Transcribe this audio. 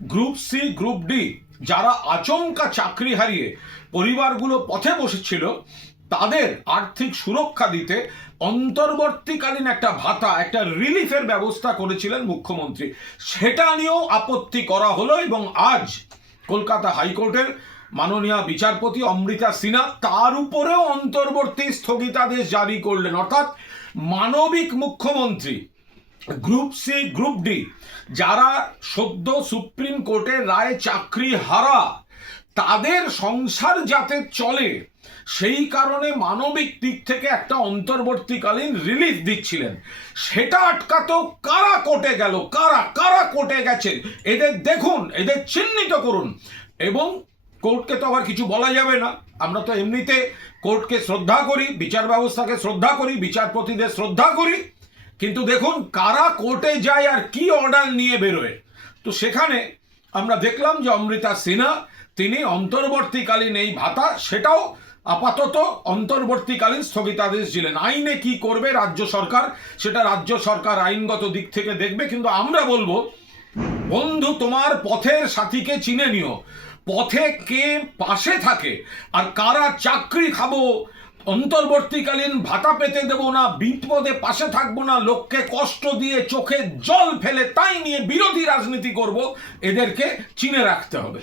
Group C, group D, যারা আচমকা চাকরি হারিয়ে পরিবারগুলো পথে বসেছিল, তাদের আর্থিক সুরক্ষা দিতে অন্তর্বর্তীকালীন একটা ভাতা, একটা রিলিফের ব্যবস্থা করেছিলেন মুখ্যমন্ত্রী। সেটা নিয়েও আপত্তি করা হলো এবং আজ কলকাতা হাইকোর্টের মাননীয় বিচারপতি অমৃতা সিনহা তার উপরেও অন্তর্বর্তী স্থগিতাদেশ জারি করলেন। অর্থাৎ মানবিক মুখ্যমন্ত্রী গ্রুপ সি, গ্রুপ ডি, যারা সদ্য সুপ্রিম কোর্টের রায়ে চাকরি হারা, তাদের সংসার যাতে চলে, সেই কারণে মানবিক দিক থেকে একটা অন্তর্বর্তীকালীন রিলিফ দিচ্ছিলেন। সেটা আটকাতেও কারা কোর্টে গেল, কারা কারা কোর্টে গেছে এদের দেখুন, এদের চিহ্নিত করুন। এবং কোর্টকে তো আবার কিছু বলা যাবে না। আমরা তো এমনিতে কোর্টকে শ্রদ্ধা করি, বিচার ব্যবস্থাকে শ্রদ্ধা করি, বিচারপতিদের শ্রদ্ধা করি। কিন্তু দেখুন, কারা কোর্টে যায় আর কি অর্ডার নিয়ে বেরোয়? তো সেখানে আমরা দেখলাম যে অমৃতা সিনহা, তিনি অন্তর্বর্তীকালীন এই ভাতা, সেটাও আপাতত অন্তর্বর্তীকালীন স্থগিতাদেশ দিলেন। আইনে কি করবে রাজ্য সরকার, সেটা রাজ্য সরকার আইনগত দিক থেকে দেখবে, কিন্তু আমরা বলব, বন্ধু, তোমার পথের সাথীকে চিনে নিও। পথে কে পাশে থাকে, আর কারা চাকরি খাব অন্তর্বর্তীকালীন ভাতা পেতে দেব না, বিপদে পাশে থাকব না, লোককে কষ্ট দিয়ে চোখে জল ফেলে তাই নিয়ে বিরোধী রাজনীতি করব, এদেরকে চিনে রাখতে হবে।